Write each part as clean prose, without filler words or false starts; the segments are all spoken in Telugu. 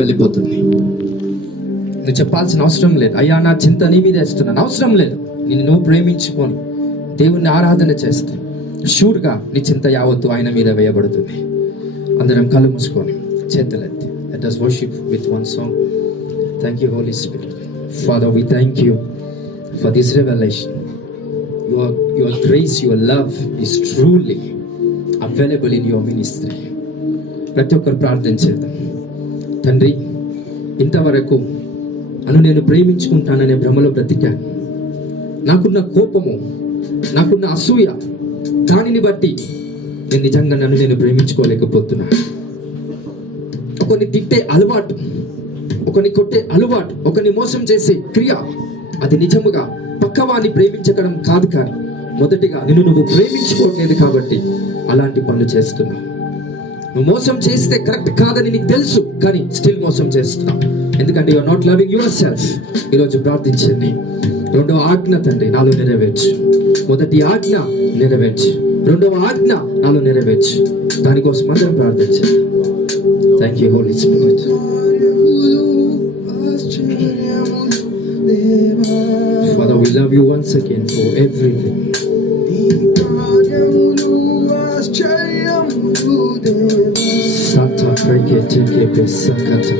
వెళ్ళిపోతుంది. నువ్వు చెప్పాల్సిన అవసరం లేదు. అయ్యా నా చింత నీ మీద వేస్తున్నాను, అవసరం లేదు. నువ్వు ప్రేమించుకొని దేవుణ్ణి ఆరాధన చేస్తే షూర్గా నీ చింత యావత్తు ఆయన మీద వేయబడుతుంది. అందరం కళ్ళు మూసుకొని చేతులెత్తి let us worship with one song. Thank you Holy Spirit. Father, we thank you for this revelation. Your grace, your love is truly available in your ministry. ప్రతి ఒక్కరు ప్రార్థన చేద్దాం. తండ్రి, ఇంతవరకు నేను ప్రేమించుకుంటాననే భ్రమలో బ్రతికాను. నాకున్న కోపము, నాకున్న అసూయ, దానిని బట్టి నేను నిజంగా నేను ప్రేమించుకోలేకపోతున్నా. ఒకరిని తిట్టే అలవాటు, ఒకరిని కొట్టే అలవాటు, ఒకరిని మోసం చేసే క్రియ, అది నిజముగా పక్కవాన్ని ప్రేమించడం కాదు, కానీ మొదటిగా నువ్వు ప్రేమించుకోవట్లేదు కాబట్టి అలాంటి పనులు చేస్తున్నావు. నువ్వు మోసం చేస్తే కరెక్ట్ కాదని నీకు తెలుసు, కానీ స్టిల్ మోసం చేస్తున్నావు. ఎందుకంటే you are not loving yourself. ఈరోజు ప్రార్థించండి. రెండవ ఆజ్ఞ తండ్రి నాలో నెరవేర్చు. మొదటి ఆజ్ఞ నెరవేర్చు, రెండవ ఆజ్ఞ నాలో నెరవేర్చు. దానికోసం అందరం ప్రార్థించండి. Thank you holy spirit. Father, we love you once again for everything. Sata prekete kepe sakata.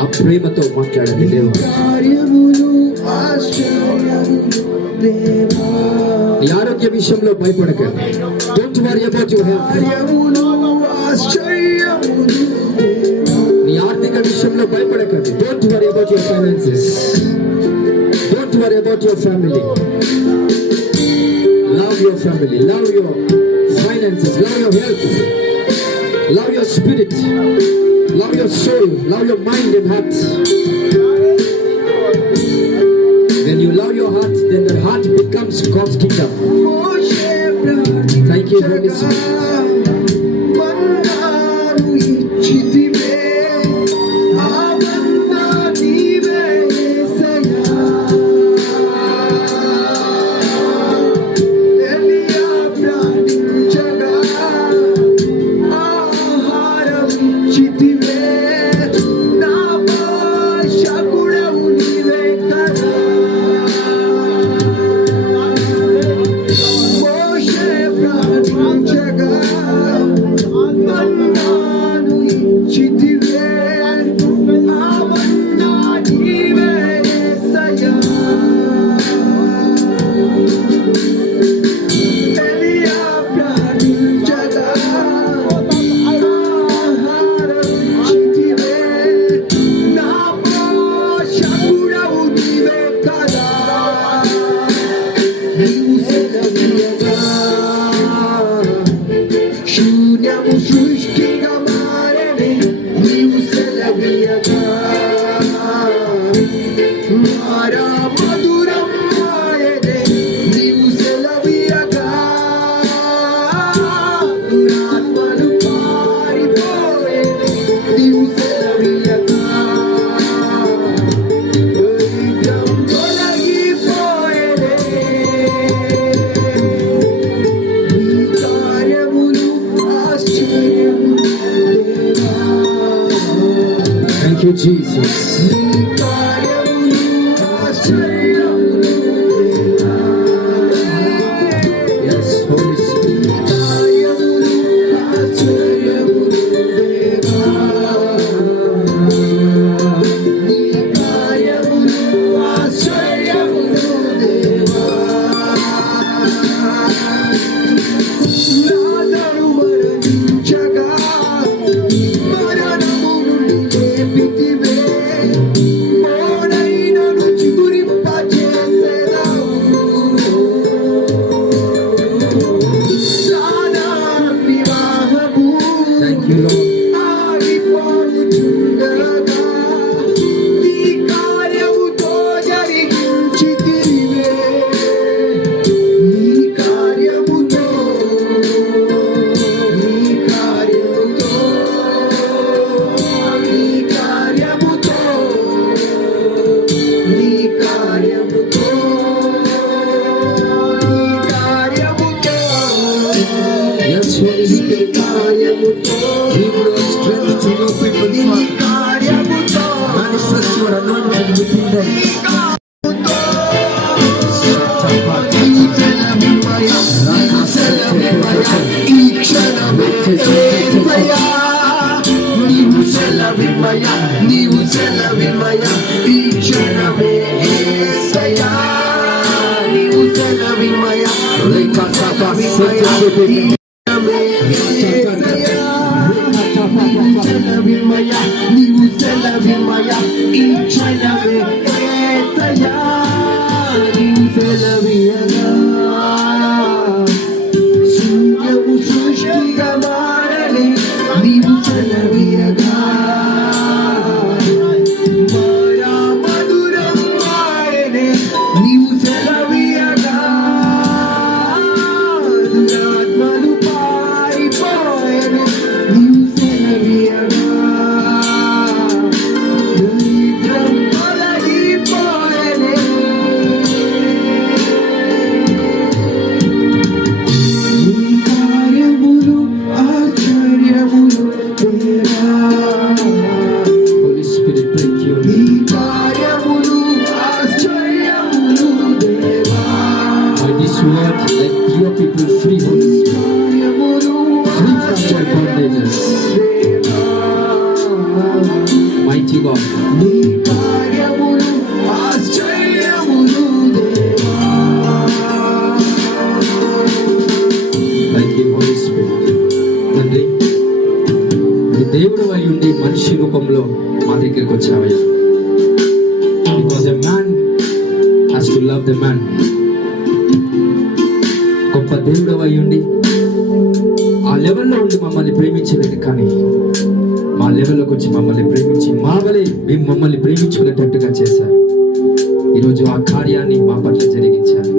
ఆ ప్రేమతో మాట్లాడండి. నీ ఆరోగ్య విషయంలో భయపడకండి. Don't worry about your health. నీ ఆర్థిక విషయంలో భయపడకండి. Don't worry about your finances. Don't worry about your family. Love your family, love your finances, love your health, love your spirit, love your soul, love your mind and heart. When you love your heart, then the heart becomes God's kingdom. Thank you, Holy Spirit. Thank you, Jesus. Yes, Holy Spirit. నీవు సెలవిమయ ఈ క్షణమే యేసయ్యా నీవు సెలవిమయ నీవు సెలవిమయ ఈ క్షణమే యేసయ్యా నీవు సెలవియగా శూన్యము సృష్టిగా మారని నీవు సెలవియగా దేవుడు అయి ఉండి మనిషి రూపంలో మా దగ్గరికి వచ్చావయ్యా. Because a man has to love the man. గొప్ప దేవుడు అయి ఉండి ఆ లెవెల్లో ఉండి మమ్మల్ని ప్రేమించలేదు, కానీ మా లెవెల్లోకి వచ్చి మమ్మల్ని ప్రేమించి మా వలె మేము మమ్మల్ని ప్రేమించుకునేటట్టుగా చేశారు. ఈరోజు ఆ కార్యాన్ని మా పట్ల జరిగించారు.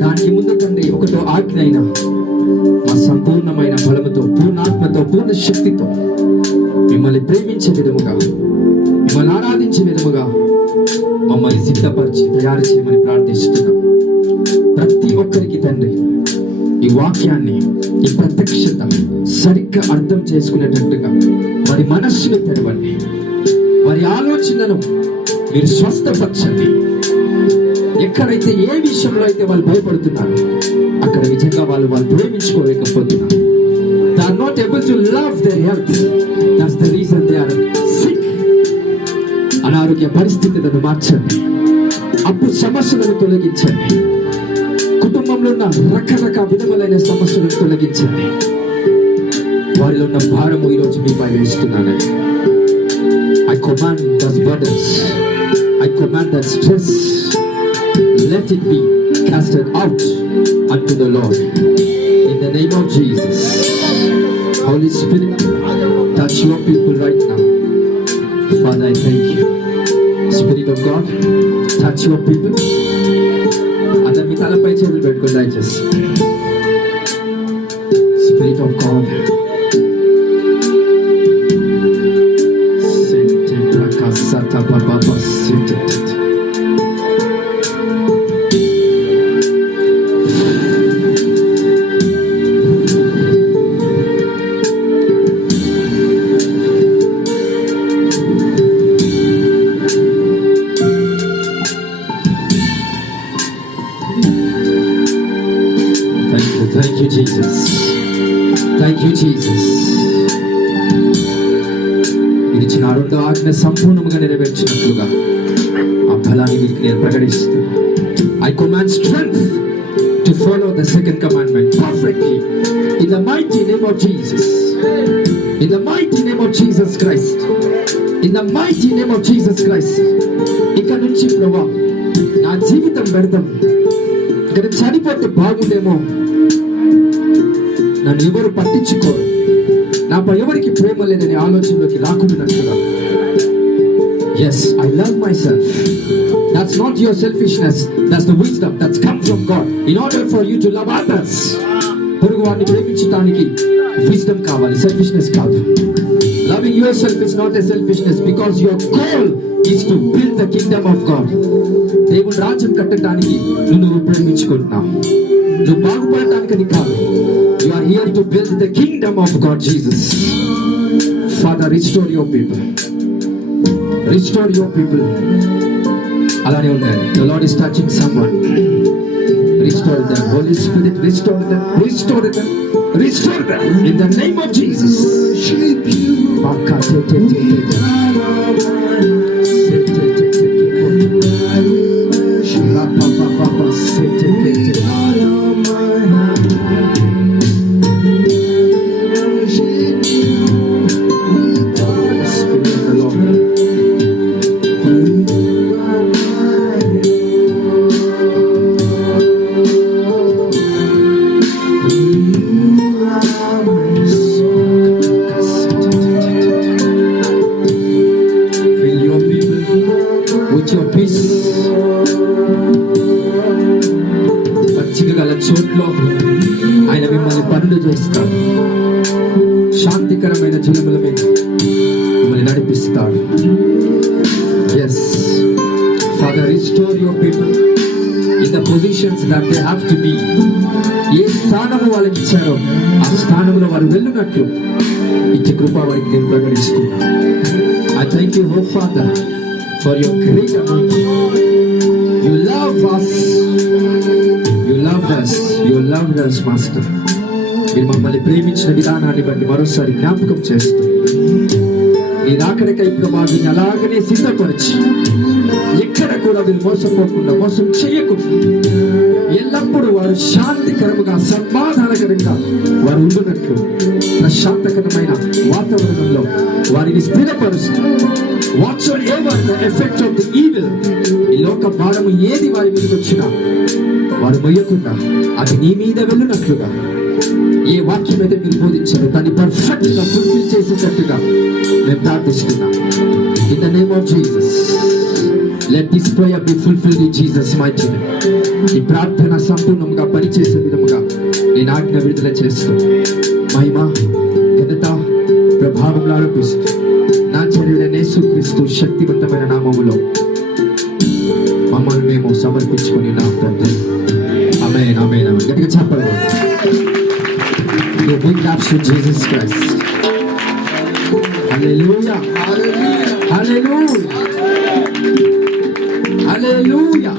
దానికి ముందు తండ్రి ఒకటో ఆజ్ఞ అయినా మా సంపూర్ణమైన బలముతో, పూర్ణాత్మతో, పూర్ణ శక్తితో మిమ్మల్ని ప్రేమించే విధముగా, మిమ్మల్ని ఆరాధించే విధముగా మమ్మల్ని సిద్ధపరిచి తయారు చేయమని ప్రార్థిస్తున్నాం. ప్రతి ఒక్కరికి తండ్రి ఈ వాక్యాన్ని, ఈ ప్రత్యక్షత సరిగ్గా అర్థం చేసుకునేటట్టుగా వారి మనస్సును తెరవండి, వారి ఆలోచనను మీరు స్వస్థపరచండి. ఎక్కడైతే ఏ విషయంలో అయితే వాళ్ళు భయపడుతున్నారు అక్కడ నిజంగా వాళ్ళు ప్రేమించుకోలేకపోతున్నారు. They are not able to love their health. That's the reason they are sick. అనారోగ్య పరిస్థితులను మార్చండి, అప్పుడు సమస్యలను తొలగించండి, కుటుంబంలో ఉన్న రకరకాల విధములైన సమస్యలను తొలగించండి. వారిలో ఉన్న భారము ఈరోజు మీపై వేస్తున్నాను. I command those burdens, I command that stress, let it be casted out unto the Lord in the name of Jesus. Holy Spirit, touch your people right now. Father, I thank you. Spirit of God, touch your people. అందరు మీ తలపై చేతులు పెట్టుకుని దయచేసి. Spirit of God, Sente prakasata baba sente. Thank you, Jesus. Thank you, Jesus. ఇది ఇచ్చిన ఆరోగ్య ఆజ్ఞ సంపూర్ణంగా నెరవేర్చినట్లుగా ఆ ఫలాన్ని మీకు నేను ప్రకటిస్తూ I command strength to follow the second commandment perfectly in the mighty name of Jesus. In the mighty name of Jesus Christ. In the mighty name of Jesus Christ. ఇక నుంచి ప్రభువా నా జీవితం వ్యర్థం, ఇక్కడ చనిపోతే బాగుండేమో, నన్ను ఎవరు పట్టించుకోరు, నాపై ఎవరికి ప్రేమ లేదని ఆలోచనలోకి రాకుండానట్లుగా. Yes, I love myself. That's not your selfishness. That's the wisdom that's come from God. In order for you to love others, పొరుగు వారిని ప్రేమించడానికి wisdom కావాలి, selfishness కాదు. Loving yourself is not a selfishness because your goal is to build the kingdom of God. దేవుని రాజ్యం కట్టడానికి నువ్వు ప్రేమించుకుంటున్నావు. నువ్వు బాగుపడటానికి కాదు. You are here to build the kingdom of God, Jesus. Father, restore your people. Restore your people. అలానే ఉండండి. The Lord is touching someone. Restore them. Holy Spirit, restore them. Restore them. Restore them. In the name of Jesus. Worship you. చోట్లో ఆయన మిమ్మల్ని పండు చేస్తాడు. శాంతికరమైన జీవముల మీద మిమ్మల్ని నడిపిస్తాడు. Yes, Father, restore your people in the positions that they have to be. ఏ స్థానము వాళ్ళకి ఇచ్చారో ఆ స్థానంలో వారు వెళ్ళినట్లు ఇచ్చే కృప వారికి నేను ప్రకటిస్తున్నాను. I thank you, oh Father, for your great anointing. You love us. You loved us. You loved us, Master. మీరు మమ్మల్ని ప్రేమించిన విధానాన్ని బట్టి మరోసారి జ్ఞాపకం చేస్తూ నీ రాకడకై ప్రభావిని అలాగనే సిద్ధపరిచి ఎక్కడ కూడా వీళ్ళు మోసపోకుండా, మోసం చేయకుండా ఎల్లప్పుడూ వారు శాంతికరముగా, సమాధానకరంగా వారు ఉండునట్లు ప్రశాంతకరమైన వాతావరణంలో వారిని స్థిరపరుస్తూ whatsoever the effect of the evil, ఈ లోక భారము ఏది వారి మీదకి వచ్చినా వారు మొయ్యకుండా అది నీ మీద వెళ్ళినట్లుగా, ఏ వాక్యం అయితే మీరు బోధించారు దాన్ని పర్ఫెక్ట్ గా ఫుల్ఫిల్ చేసేటట్టుగా మేము ప్రార్థిస్తున్నాం. In the name of Jesus, let this prayer be fulfilled in Jesus mighty name. ఈ ప్రార్థన సంపూర్ణంగా పనిచేసే విధముగా నేను ఆజ్ఞ విడుదల చేస్తూ మహిమ, ఘనత, ప్రభావం ఆరోపిస్తూ నా చర్యలైన యేసుక్రీస్తు శక్తివంతమైన నామములో మమ్మల్ని మేము సమర్పించుకుని నా తండ్రి. ఆమేన్, ఆమేన్, ఆమేన్. గట్టిగా చెప్పండి. Your big claps to Jesus Christ. Hallelujah. Hallelujah. Hallelujah. Hallelujah.